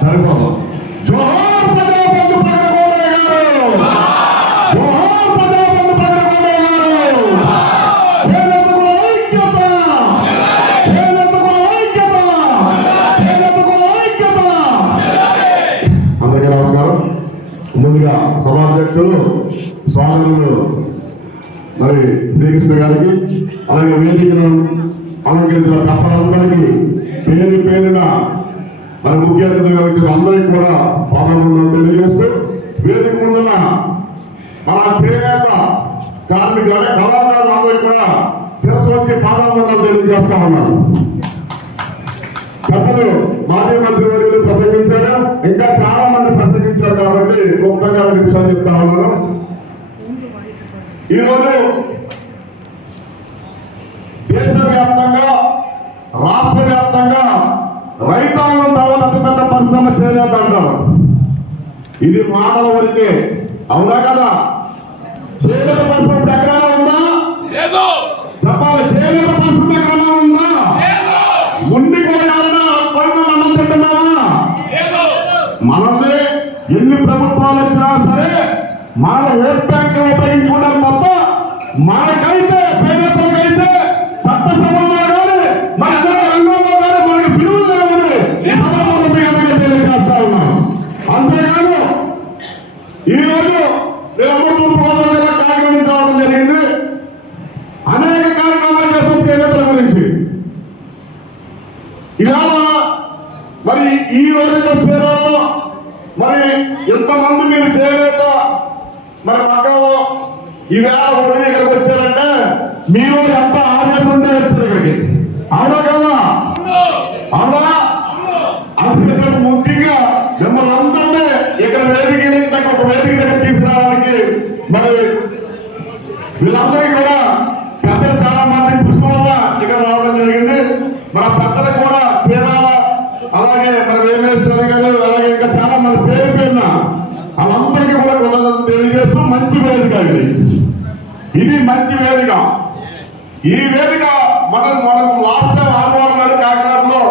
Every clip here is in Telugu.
సరిపోదు. జోహార్ ప్రజాబంధు పట్టకోమయ్య గారు, జోహార్ ప్రజాబంధు పట్టకోమయ్య గారు. చేనేతకు ఐక్యత, చేనేతకు ఐక్యత, చేనేతకు ఐక్యత. అందరికీ నమస్కారం. ముందుగా సభాధ్యక్షులు స్వాగతులు మరి శ్రీకృష్ణ గారికి, అలాగే వేదికను అలంకరించిన పెద్దలందరికీ పేరు పేరున మన ముఖ్య అతిథిగా వచ్చిన అందరికీ కూడా పాదాభివందనాలు తెలియజేస్తూ, వేదిక ముందున్న మన చేనేత కార్మికులు అంటే కళాకారులు అందరికీ కూడా శిరస్సు వచ్చి పాదాభివందనాలు తెలియజేస్తా ఉన్నారు. పెద్దలు మాజీ మంత్రివర్యులు ప్రసంగించారు, ఇంకా చాలా మంది ప్రసంగించారు కాబట్టి గొప్పగా విషయాలు చెప్తా ఉన్నారు. ఈరోజు దేశవ్యాప్తంగా రాష్ట్ర వ్యాప్తంగా రైతాంగం తర్వాత అతిపెద్ద పరిశ్రమ చేనేత అంటారు. ఇది మాటల వరకే, అవునా కదా? చేనేత పరిశ్రమ ఎక్కడైనా ఉందా? చెప్పాలి. చేనేత పరిశ్రమ ఎక్కడైనా ఉందా? ఉండి కూడా ఎవరైనా పైన అన్నం తింటున్నావా? మనల్ని ఎన్ని ప్రభుత్వాలు వచ్చినా సరే మన ఓట్ బ్యాంక్ ఉపయోగించుకోవడానికి తప్ప మనకైతే చేనేతలకైతే చట్టసభలో కానీ మన రంగంలో కానీ మనకి విలువ లేవని తెలియజేస్తా ఉన్నాం. అంతేకాదు ఈరోజు నేను అమర్పూర్ గోదావరి జిల్లా కార్యక్రమం రావడం జరిగింది. అనేక కార్యక్రమాలు చేస్తాం చేనేతల గురించి. ఇవాళ మరి ఈ రోజు వచ్చేదాల్లో మరి ఎంతమంది మీరు చేనేత మరి మగవాళ్ళు ఈవేళ వదిలి ఇక్కడికి వచ్చారంటే మీరు ఎంత ఆర్యత ఉండే వచ్చారు ఇక్కడికి, అవునా కదా? అవునా? అందుకే ముఖ్యంగా మిమ్మల్ని అందరినీ ఇక్కడ వేదిక ఒక వేదిక దగ్గర తీసుకురావడానికి మరి వీళ్ళందరికీ కూడా పెద్దలు చాలా మంది కృషి వల్ల ఇక్కడ రావడం జరిగింది. మన పెద్దలకు కూడా చీరాల, అలాగే మరి వేమేశ్వరి గారు, అలాగే ఇంకా చాలా మంది పేరు పేరున వాళ్ళందరికీ కూడా కృతజ్ఞతలు తెలియజేస్తూ మంచి వేదిక ఇది మంచి వేదిక. ఈ వేదిక మనం లాస్ట్ టైం ఆదివారం నాడు కాకినాడలో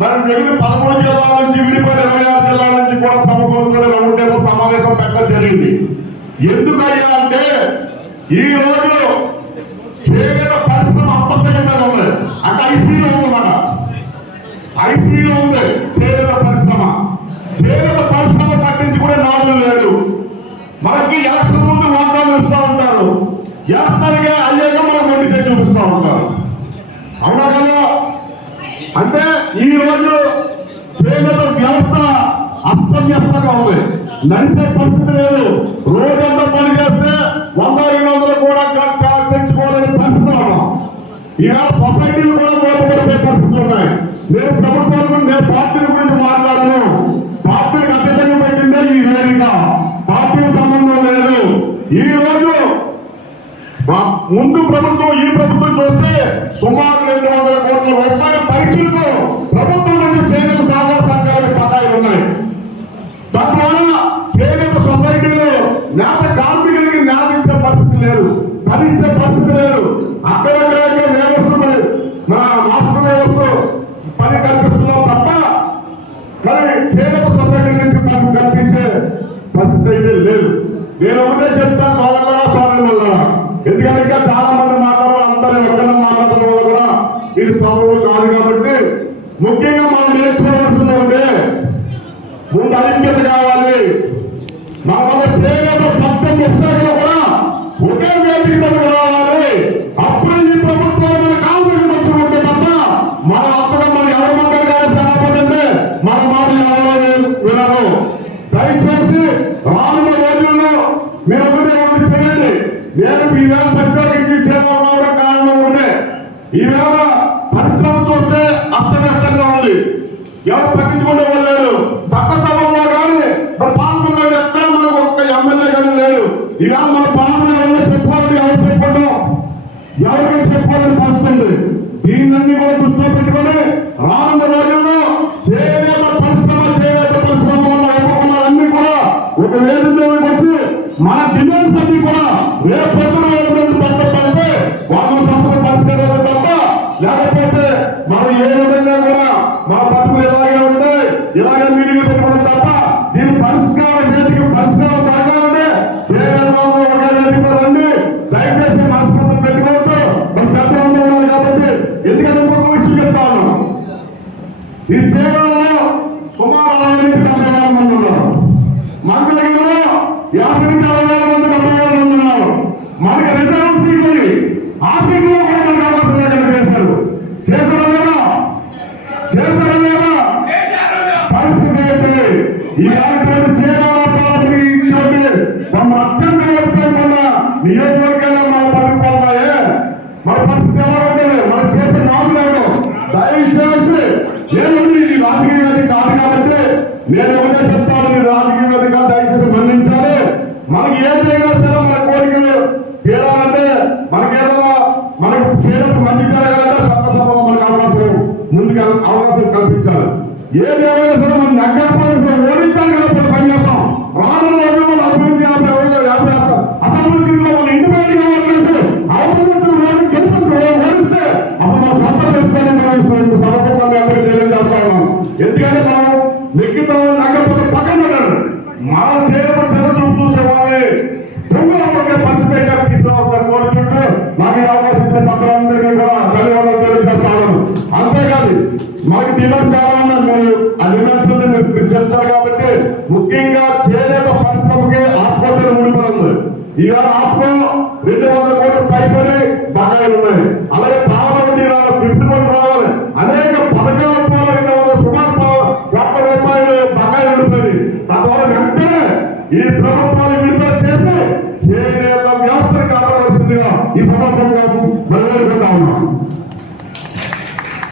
మరి మిగిలిన 13 జిల్లాల నుంచి విడిపోయిన 26 జిల్లాల నుంచి కూడా ప్రముఖులతో రౌండ్ టేబుల్ సమావేశం పెట్టడం జరిగింది. ఎందుకయ్యా అంటే ఈ రోజు చేనేత పరిశ్రమ అంతసంఖ్య మీద ఉంది, అంటే ఐసీలో ఉందన్నమాట. ఐసీలో ఉంది చేనేత పరిశ్రమ. చేనేత పరిశ్రమ పట్టించుకునే నాలుగు లేదు. మనకి ఎలక్షన్ ముందు వాగ్దానం ఇస్తూ ఉంటారు, ఎలక్షన్గా అయ్యాక మనకు మండి చేసి చూపిస్తూ ఉంటారు, అవునా కదా? అంటే ఈ రోజు చేనేత వ్యవస్థ అస్తవ్యస్తంగా ఉంది, నడిచే పరిస్థితి లేదు. రోజంతా పని చేస్తే 100-200 కూడా తెచ్చుకోవాలని పరిస్థితి ఉన్నాం. ఇవాళ సొసైటీలు కూడా మోసపడిపోయే పరిస్థితులు ఉన్నాయి. నేను ప్రభుత్వాలకు, నేను పార్టీల గురించి మాట్లాడను. పార్టీలకు అత్యధికంగా పెట్టిందే ఈ వేదిక, పార్టీకి సంబంధం లేదు. ఈ రోజు ముందు ప్రభుత్వం, ఈ ప్రభుత్వం చూస్తే సుమారు 200 కోట్ల రూపాయల పరీక్షలకు ప్రభుత్వం నుంచి చేనేత సహకార సంఘాలకు బకాయిలు ఉన్నాయి. తద్వారా చేనేత సొసైటీలో నేత కార్మికులకి న్యాయం ఇచ్చే పరిస్థితి లేదు, భరించే పరిస్థితి లేదు. అక్కడక్కడైతే వ్యవస్థ మన మాస్టర్ వ్యవస్థ పని కల్పిస్తున్నాం తప్ప మరి చేనేత సొసైటీ నుంచి మనకు కల్పించే పరిస్థితి అయితే లేదు. నేను ఒకటే చెప్తాను సోదరుల వల్ల, ఎందుకంటే ఇంకా చాలా మంది మాట్లాడారు, అందరూ ఎవరైనా మాట్లాడడం వల్ల కూడా ఇది సభలు కాదు. కాబట్టి ముఖ్యంగా మనం నేర్చుకోవాల్సింది ఉంటే ముందు ఐక్యత కావాలి. మన వల్ల చేనేత 19 ఎపిసోడ్లో కూడా ఒకే వేదిక మీదకి రావాలి. అప్పుడు ఈ ప్రభుత్వం కాంగ్రెస్ వచ్చి ఉంటే తప్ప మన అంతగా మన ఎవరి మంత్రి కానీ సహాపడంటే మన మాట ఎవరో వినరు. దయచేసి రానున్న రోజుల్లో మీరు ఒకటి చేయండి. నేను ఈవేళ ప్రత్యేకించి చేరుకోవడం కారణం ఉండే ఈవేళ పరిశ్రమ చూస్తే అస్తవ్యస్తంగా ఉంది, ఎవరు పట్టించుకునే వాళ్ళు లేరు. చట్టసభలో కానీ మరి పాల్గొనే ఎక్కడ మనకు ఒక్క ఎమ్మెల్యే కానీ లేదు. ఈవేళ మన పాల్గొనే ఎవరు చెప్పుకోండి, ఎవరు చెప్పండి, ఎవరికి చెప్పుకోవాలని పరిస్థితుంది. దీన్ని కూడా దృష్టిలో పెట్టుకొని రానున్న రోజుల్లో చేనేత పరిశ్రమ అన్ని కూడా ఒక వేదిక వచ్చి మన డిమాండ్స్ అన్ని కూడా రేపు పెట్టబడితే వాళ్ళ సంస్థ పరిష్కరించాలి తప్ప లేకపోతే మనం ఏ విధంగా కూడా మా పట్టుకులు ఇలాగే ఉంటాయి. ఇలాగే మీటింగ్లు పెట్టుకోవడం తప్ప దీని పరిష్కారం వేదిక పరిష్కారం జరగాలంటే చేయాలండి. దయచేసి మనస్పర్ధలు పెట్టుకోవద్దు. మన పెద్దలందరూ ఉన్నారు కాబట్టి ఎందుకంటే ఇంకొక విషయం చెప్తా ఉన్నాను. ఈ చేయాలలో సుమారు 90,000 మంది ఉన్నారు. మంగళగిరిలో 50,000 మంది 70,000 మంది ఉన్నారు. మనకి రిజర్వ్ సీట్లు ఆ సీట్లో కూడా మనకు అవకాశం లేకుండా చేశారు. చేశారా లేదా? చేశారా లేదా? పరిస్థితి ఏంటి? ఇలాంటి చేయాలంటే మన అత్యంత ఓడిపోయిన నియోజకవర్గాల్లో మనం పట్టుకుపోతాయే మన పరిస్థితి ఎలా ఉంటుంది? మనం చేసే మామూలు దయచేసి నేను ఈ రాజకీయవాది కాదు కాబట్టి నేను ఎవరితో చెప్తాను, మీరు రాజకీయవాది కాదు, దయచేసి మన్నించాలి. మనకి ఏదైనా సరే మన కోరికలు తీరాలంటే మనకేదో మనకు చేరుకు మంచి జరగాలంటే చట్టసభలో మనకు అవకాశం ముందుకు అవకాశం కల్పించాలి. ఏదేమైనా సరే మనం నగ్గకపోతే ఓడించాలి కాబట్టి పనిచేస్తాం. రానున్న రోజుల్లో మన అభివృద్ధి 50 అసెంబ్లీ సీట్లో మన ఇండిపెండెంట్ గా చేసి అవసరం ఓడిస్తే అప్పుడు మన సొంత పరిస్థితులు సమర్పంగా తెలియజేస్తా ఉన్నాం. ఎందుకంటే మనం నెగ్గుతాం నగ్గకపోతే పక్కన పెట్టండి. మనం చేయడం చెర చూపు చూసేవాళ్ళని పొంగులో పడే పరిస్థితి అయితే తీసుకురావాలని కోరుకుంటూ నాకు ఈ అవకాశం ఇచ్చిన పత్రాలందరికీ కూడా ధన్యవాదాలు తెలియజేస్తాను. అంతేకాదు మనకి డిమాండ్ చాలా ఉన్నాయి. మీరు ఆ డిమాండ్స్ మీరు చెప్తారు కాబట్టి ముఖ్యంగా చేనేత పరిశ్రమకి ఆత్మహత్యలు ముడిపడింది. ఇవాళ ఆత్మ